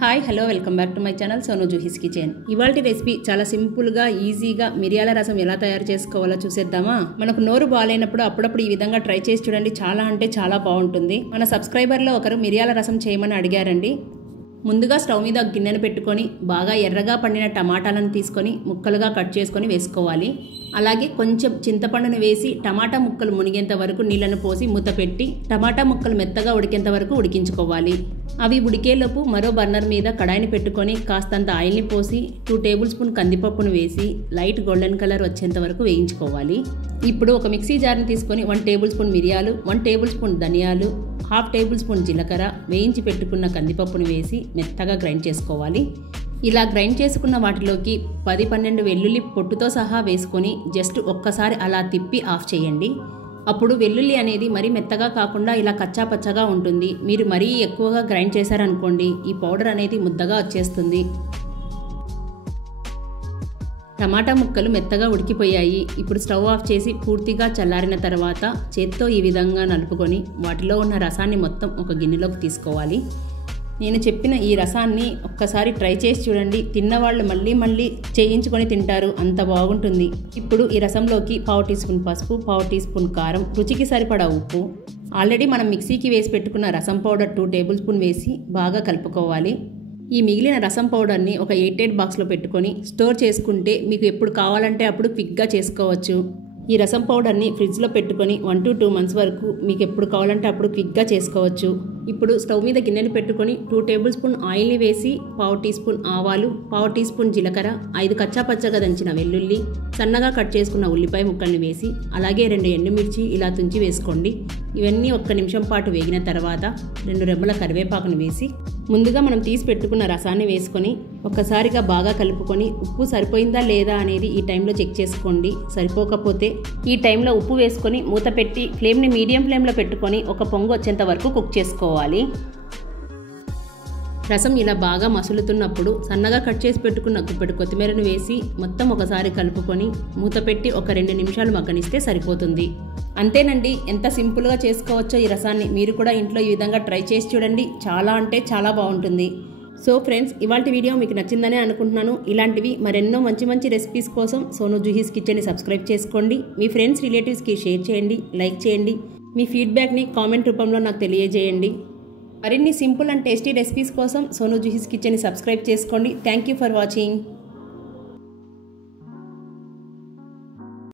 Hi hello welcome back to my channel Sonu Juhi's kitchen. ఇవాల్టి recipe చాలా సింపుల్గా ఈజీగా మిరియాల రసం ఎలా తయారు చేసుకోవాలో చూసేద్దామా. మనకు నోరు బాగాలేనప్పుడు అప్పుడప్పుడు ఈ విధంగా ట్రై చేసి చూడండి, చాలా అంటే చాలా బాగుంటుంది. మన సబ్స్క్రైబర్లో ఒకరు మిరియాల రసం చేయమని అడిగారండి. ముందుగా స్టవ్ మీద గిన్నెను పెట్టుకొని బాగా ఎర్రగా పండిన టమాటాలను తీసుకొని ముక్కలుగా కట్ చేసుకొని వేసుకోవాలి. అలాగే కొంచెం చింతపండును వేసి టమాటా ముక్కలు మునిగేంత వరకు నీళ్లను పోసి మూత పెట్టి టమాటా ముక్కలు మెత్తగా ఉడికేంత వరకు ఉడికించుకోవాలి. అవి ఉడికేలోపు మరో బర్నర్ మీద కడాయిని పెట్టుకొని కాస్తంత ఆయిల్ని పోసి 2 టేబుల్ స్పూన్ కందిపప్పును వేసి లైట్ గోల్డెన్ కలర్ వచ్చేంత వరకు వేయించుకోవాలి. ఇప్పుడు ఒక మిక్సీ జార్ని తీసుకొని 1 టేబుల్ స్పూన్ మిరియాలు, 1 టేబుల్ స్పూన్ ధనియాలు, 1/2 టేబుల్ స్పూన్ జీలకర్ర, వేయించి పెట్టుకున్న కందిపప్పును వేసి మెత్తగా గ్రైండ్ చేసుకోవాలి. ఇలా గ్రైండ్ చేసుకున్న వాటిలోకి 10-12 వెల్లుల్లి పొట్టుతో సహా వేసుకొని జస్ట్ ఒక్కసారి అలా తిప్పి ఆఫ్ చేయండి. అప్పుడు వెల్లుల్లి అనేది మరీ మెత్తగా కాకుండా ఇలా కచ్చా పచ్చగా ఉంటుంది. మీరు మరీ ఎక్కువగా గ్రైండ్ చేశారనుకోండి, ఈ పౌడర్ అనేది ముద్దగా వచ్చేస్తుంది. టమాటా ముక్కలు మెత్తగా ఉడికిపోయాయి. ఇప్పుడు స్టవ్ ఆఫ్ చేసి పూర్తిగా చల్లారిన తర్వాత చేత్తో ఈ విధంగా నలుపుకొని వాటిలో ఉన్న రసాన్ని మొత్తం ఒక గిన్నెలోకి తీసుకోవాలి. నేను చెప్పిన ఈ రసాన్ని ఒక్కసారి ట్రై చేసి చూడండి, తిన్నవాళ్ళు మళ్ళీ మళ్ళీ చేయించుకొని తింటారు, అంత బాగుంటుంది. ఇప్పుడు ఈ రసంలోకి 1/2 టీ స్పూన్ పసుపు, 1/2 టీ స్పూన్ కారం, రుచికి సరిపడా ఉప్పు, ఆల్రెడీ మనం మిక్సీకి వేసి పెట్టుకున్న రసం పౌడర్ 2 టేబుల్ స్పూన్ వేసి బాగా కలుపుకోవాలి. ఈ మిగిలిన రసం పౌడర్ని ఒక ఎయిర్టైట్ బాక్స్లో పెట్టుకొని స్టోర్ చేసుకుంటే మీకు ఎప్పుడు కావాలంటే అప్పుడు క్విక్గా చేసుకోవచ్చు. ఈ రసం పౌడర్ని ఫ్రిడ్జ్లో పెట్టుకొని 1 to 2 months వరకు మీకు ఎప్పుడు కావాలంటే అప్పుడు క్విక్గా చేసుకోవచ్చు. ఇప్పుడు స్టవ్ మీద గిన్నెలు పెట్టుకొని 2 టేబుల్ స్పూన్ ఆయిల్ని వేసి 1/2 టీ స్పూన్ ఆవాలు, 1/2 టీ స్పూన్ జీలకర్ర, 5 కచ్చాపచ్చగా దంచిన వెల్లుల్లి, సన్నగా కట్ చేసుకున్న ఉల్లిపాయ ముక్కల్ని వేసి అలాగే 2 ఎండుమిర్చి ఇలా తుంచి వేసుకోండి. ఇవన్నీ 1 నిమిషం పాటు వేగిన తర్వాత 2 రెమ్మల కరివేపాకును వేసి ముందుగా మనం తీసి పెట్టుకున్న రసాన్ని వేసుకొని ఒక్కసారిగా బాగా కలుపుకొని ఉప్పు సరిపోయిందా లేదా అనేది ఈ టైంలో చెక్ చేసుకోండి. సరిపోకపోతే ఈ టైంలో ఉప్పు వేసుకొని మూత పెట్టి ఫ్లేమ్ని మీడియం ఫ్లేమ్లో పెట్టుకొని ఒక పొంగు వచ్చేంత వరకు కుక్ చేసుకోవాలి. రసం ఇలా బాగా మసులుతున్నప్పుడు సన్నగా కట్ చేసి పెట్టుకున్న గుప్పెడు కొత్తిమీరను వేసి మొత్తం ఒకసారి కలుపుకొని మూత పెట్టి ఒక 2 నిమిషాలు మగ్గనిస్తే సరిపోతుంది. అంతేనండి, ఎంత సింపుల్గా చేసుకోవచ్చో ఈ రసాన్ని మీరు కూడా ఇంట్లో ఈ విధంగా ట్రై చేసి చూడండి, చాలా అంటే చాలా బాగుంటుంది. సో ఫ్రెండ్స్, ఇవాల్టి వీడియో మీకు నచ్చిందనే అనుకుంటున్నాను. ఇలాంటివి మరెన్నో మంచి మంచి రెసిపీస్ కోసం సోను జూహీస్ కిచెన్ని సబ్స్క్రైబ్ చేసుకోండి. మీ ఫ్రెండ్స్ రిలేటివ్స్కి షేర్ చేయండి, లైక్ చేయండి. మీ ఫీడ్బ్యాక్ని కామెంట్ రూపంలో నాకు తెలియజేయండి. మరిన్ని సింపుల్ అండ్ టేస్టీ రెసిపీస్ కోసం సోను జూహీస్ కిచెన్ని సబ్స్క్రైబ్ చేసుకోండి. Thank you for watching.